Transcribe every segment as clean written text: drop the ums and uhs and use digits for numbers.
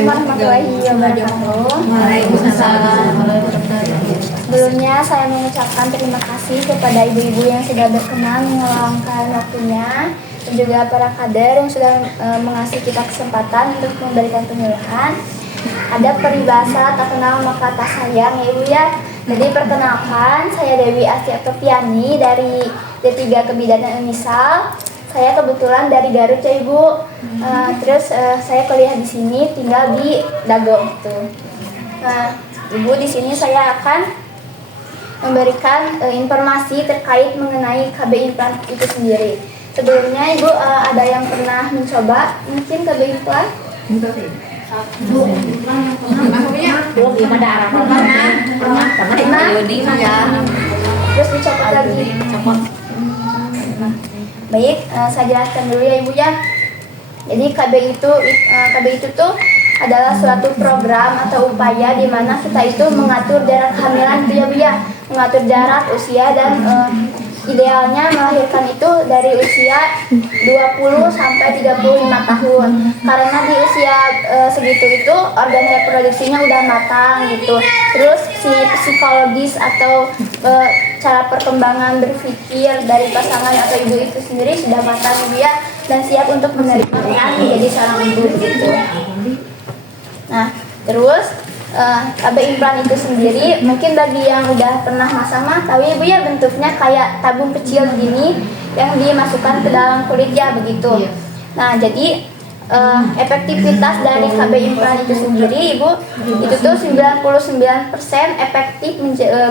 Assalamualaikum warahmatullahi wabarakatuh. Waalaikumsalam. Sebelumnya saya mengucapkan terima kasih kepada ibu-ibu yang sudah berkenan meluangkan waktunya dan juga para kader yang sudah mengasih kita kesempatan untuk memberikan penyuluhan. Ada peribahasa tak kenal maka tak sayang ya ibu ya. Jadi perkenalkan, saya Dewi Astiatopiani dari D3 Kebidanan Unisal. Saya kebetulan dari Garut ya ibu. Terus saya kuliah di sini, tinggal di Dago gitu. Nah, ibu di sini saya akan memberikan informasi terkait mengenai KB implan itu sendiri. Sebelumnya ibu ada yang pernah mencoba mungkin KB implan? Belum ada arah pernah Terus dicopot lagi. Baik, saya jelaskan dulu ya ibu ya. Jadi KB itu tuh adalah suatu program atau upaya di mana kita itu mengatur jarak kehamilan itu ya bu ya, mengatur jarak, usia dan idealnya melahirkan itu dari usia 20 sampai 35 tahun. Karena di usia segitu itu organ reproduksinya udah matang gitu. Terus si psikologis atau cara perkembangan berpikir dari pasangan atau ibu itu sendiri sudah matang dia dan siap untuk menerima menjadi seorang ibu gitu. Nah, terus KB implan itu sendiri mungkin bagi yang udah pernah masang mah tahu ibu ya, bentuknya kayak tabung kecil begini yang dimasukkan ke dalam kulit ya begitu. Nah, jadi efektivitas dari KB implan itu sendiri ibu itu tuh 99% efektif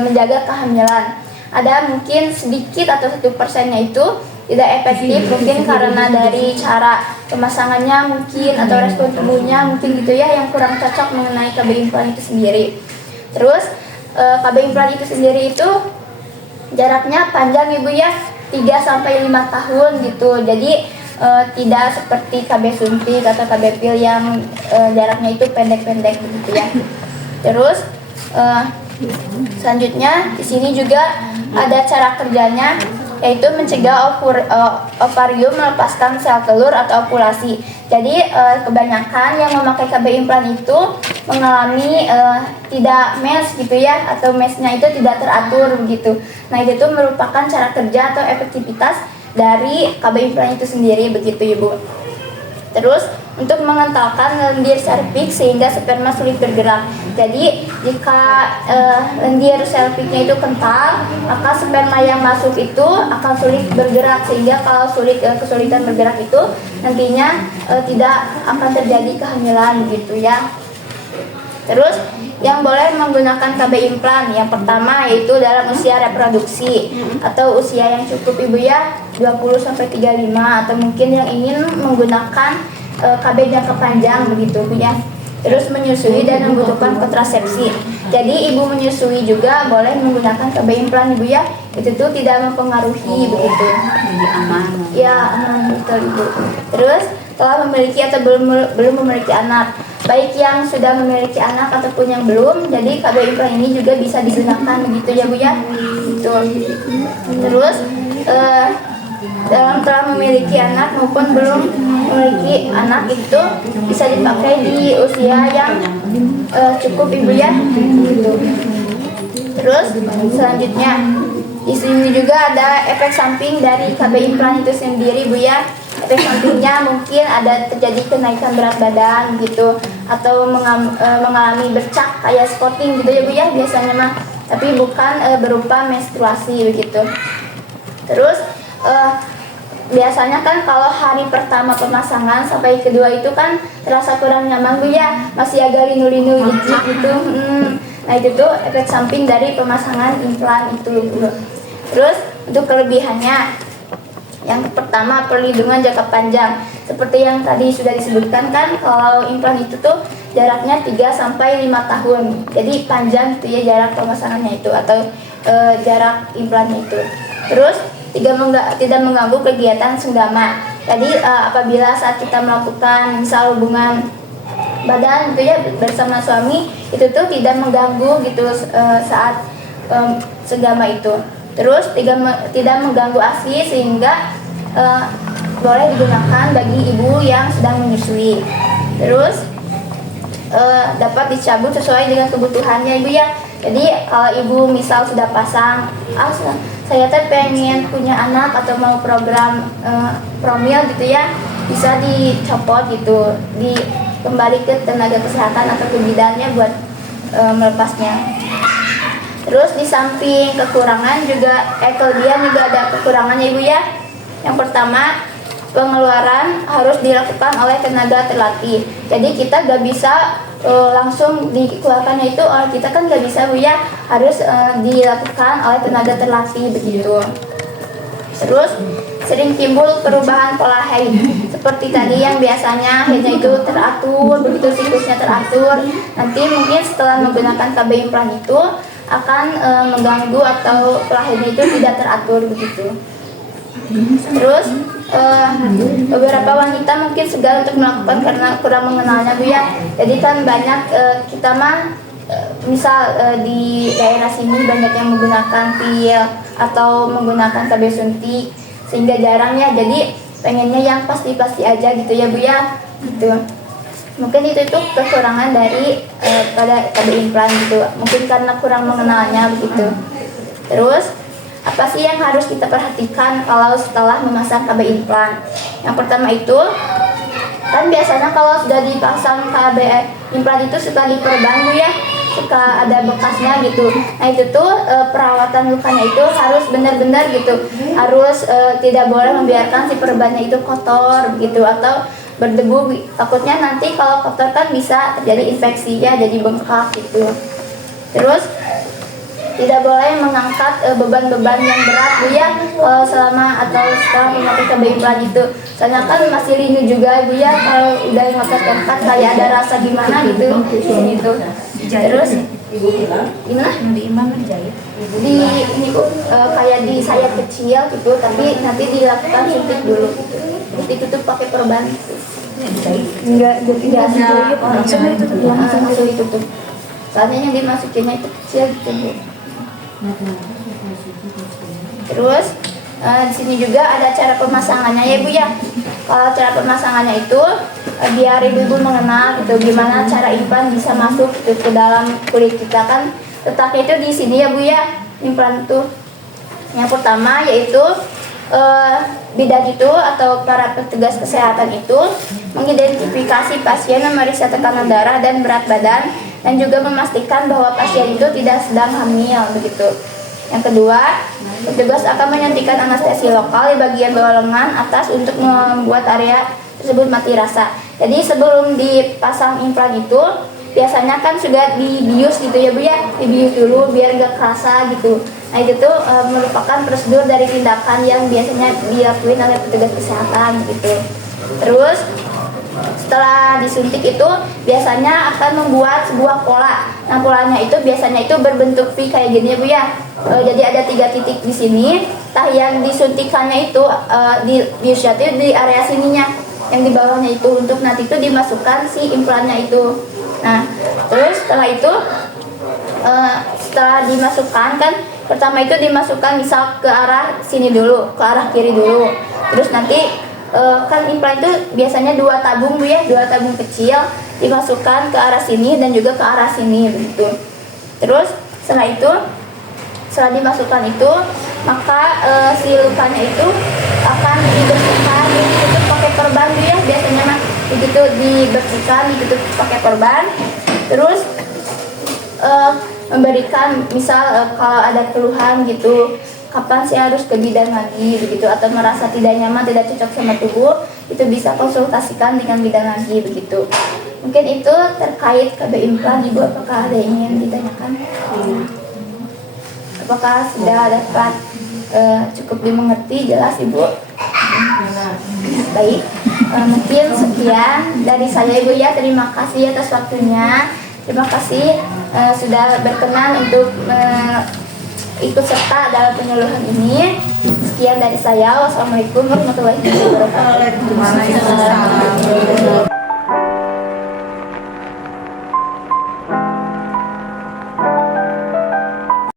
menjaga kehamilan. Ada mungkin sedikit atau 1%-nya itu tidak efektif mungkin karena dari cara pemasangannya mungkin atau respon tubuhnya mungkin gitu ya yang kurang cocok mengenai KB implan itu sendiri. Terus KB implan itu sendiri itu jaraknya panjang ibu ya, 3 sampai 5 tahun gitu. Jadi tidak seperti KB suntik atau KB pil yang jaraknya itu pendek-pendek gitu ya. Terus selanjutnya di sini juga ada cara kerjanya, yaitu mencegah ovarium melepaskan sel telur atau ovulasi. Jadi kebanyakan yang memakai KB implan itu mengalami tidak mens gitu ya, atau mensnya itu tidak teratur begitu. Nah, itu merupakan cara kerja atau efektivitas dari KB implan itu sendiri begitu ibu. Terus untuk mengentalkan lendir serviks sehingga sperma sulit bergerak. Jadi jika lendir serviksnya itu kental, maka sperma yang masuk itu akan sulit bergerak, sehingga kalau kesulitan bergerak itu nantinya tidak akan terjadi kehamilan gitu ya. Terus yang boleh menggunakan KB implan yang pertama yaitu dalam usia reproduksi atau usia yang cukup ibu ya, 20 sampai 35, atau mungkin yang ingin menggunakan KB jangka panjang begitu bu ya. Terus menyusui dan membutuhkan kontrasepsi. Jadi ibu menyusui juga boleh menggunakan KB implan ibu ya. Itu tuh tidak mempengaruhi begitu. Aman. Ya aman betul ibu. Terus telah memiliki atau belum memiliki anak, baik yang sudah memiliki anak ataupun yang belum, jadi KB implan ini juga bisa digunakan begitu ya bu ya. Betul. Terus dalam telah memiliki anak maupun belum memiliki anak itu bisa dipakai di usia yang cukup ibu ya gitu. Terus selanjutnya di sini juga ada efek samping dari KB implan itu sendiri bu ya. Efek sampingnya mungkin ada terjadi kenaikan berat badan gitu, atau mengalami bercak kayak spotting gitu ya bu ya biasanya mah, tapi bukan berupa menstruasi begitu. Terus biasanya kan kalau hari pertama pemasangan sampai kedua itu kan terasa kurang nyaman bu ya, masih agak linu-linu dikit gitu. Nah itu tuh efek samping dari pemasangan implan itu bu. Terus untuk kelebihannya, yang pertama perlindungan jangka panjang. Seperti yang tadi sudah disebutkan kan, kalau implan itu tuh jaraknya 3 sampai 5 tahun. Jadi panjang itu ya jarak pemasangannya itu atau jarak implannya itu. Terus tidak mengganggu kegiatan senggama. Jadi apabila saat kita melakukan misal hubungan badan gitu ya bersama suami, itu tuh tidak mengganggu gitu saat senggama itu. Terus tidak mengganggu ASI sehingga boleh digunakan bagi ibu yang sedang menyusui. Terus dapat dicabut sesuai dengan kebutuhannya ibu ya. Jadi kalau ibu misal sudah pasang, saya teh pengen punya anak atau mau program promil gitu ya, bisa dicopot gitu, kembali ke tenaga kesehatan atau ke bidannya buat melepasnya. Terus di samping kekurangan juga kelebihan juga ada kekurangannya ibu ya. Yang pertama, pengeluaran harus dilakukan oleh tenaga terlatih. Jadi kita gak bisa langsung dikeluarkannya itu oleh kita kan gak bisa bu ya, harus dilakukan oleh tenaga terlatih begitu. Terus sering timbul perubahan pola haid seperti tadi yang biasanya haidnya itu teratur, begitu siklusnya teratur, nanti mungkin setelah menggunakan KB implan itu akan mengganggu atau pola haidnya itu tidak teratur begitu. Terus beberapa wanita mungkin segan untuk melakukan karena kurang mengenalnya bu ya. Jadi kan banyak kita mah misal di daerah sini banyak yang menggunakan pil atau menggunakan KB suntik sehingga jarang ya. Jadi pengennya yang pasti-pasti aja gitu ya bu ya. Gitu. Mungkin itu kekurangan dari pada KB implan gitu. Mungkin karena kurang mengenalnya begitu. Terus apa sih yang harus kita perhatikan kalau setelah memasang KB implan? Yang pertama itu, kan biasanya kalau sudah dipasang KB implan itu suka diperban ya, suka ada bekasnya gitu. Nah itu tuh perawatan lukanya itu harus benar-benar gitu, harus tidak boleh membiarkan si perbannya itu kotor gitu atau berdebu. Takutnya nanti kalau kotor kan bisa terjadi infeksi ya, jadi bengkak gitu. Terus tidak boleh mengangkat beban-beban yang berat bu ya selama atau setelah memakai KB implan itu. Soalnya kan masih rindu juga bu ya, kalau udah ngangkat kayak ada rasa gimana gitu gitu. Terus gimana? Di imam menjahit. Di ini bu kayak di sayap kecil gitu, tapi nanti dilakukan suntik dulu gitu. Terus ditutup pakai perban gitu. Enggak langsung ditutup. Soalnya yang dimasukinnya itu kecil gitu bu. Terus di sini juga ada cara pemasangannya ya bu ya. Kalau cara pemasangannya itu biar ibu mengenal gitu gimana cara implan bisa masuk gitu ke dalam kulit kita kan. Letaknya itu di sini ya bu ya, implan itu. Yang pertama yaitu bidan itu atau para petugas kesehatan itu mengidentifikasi pasien, memeriksa tekanan darah dan berat badan, dan juga memastikan bahwa pasien itu tidak sedang hamil begitu. Yang kedua, petugas akan menyuntikkan anestesi lokal di bagian bawah lengan atas untuk membuat area tersebut mati rasa. Jadi sebelum dipasang implan itu biasanya kan sudah dibius gitu ya bu ya, dibius dulu biar nggak kerasa gitu. Nah itu tuh merupakan prosedur dari tindakan yang biasanya dilakuin oleh petugas kesehatan gitu. Terus setelah disuntik itu biasanya akan membuat sebuah pola. Nah polanya itu biasanya itu berbentuk V kayak gini ya bu ya. Jadi ada 3 titik di sini. Tah yang disuntikannya itu di biusnya itu di area sininya, yang di bawahnya itu untuk nanti itu dimasukkan si implannya itu. Nah terus setelah itu setelah dimasukkan kan pertama itu dimasukkan misal ke arah sini dulu, ke arah kiri dulu. Terus nanti kan implan itu biasanya 2 tabung bu ya, 2 tabung kecil dimasukkan ke arah sini dan juga ke arah sini begitu. Terus setelah dimasukkan itu maka si lukanya itu akan dibersihkan, ditutup pakai perban bu ya, biasanya mah begitu dibersihkan, ditutup pakai perban. Terus memberikan misal kalau ada keluhan gitu, kapan sih harus ke bidan lagi begitu, atau merasa tidak nyaman, tidak cocok sama tubuh, itu bisa konsultasikan dengan bidan lagi begitu. Mungkin itu terkait KB implan. Ibu apakah ada yang ingin ditanyakan? Apakah sudah dapat cukup dimengerti, jelas ibu? Baik, mungkin sekian dari saya ibu ya. Terima kasih atas waktunya. Terima kasih sudah berkenan untuk ikut serta dalam penyuluhan ini. Sekian dari saya. Wassalamualaikum warahmatullahi wabarakatuh.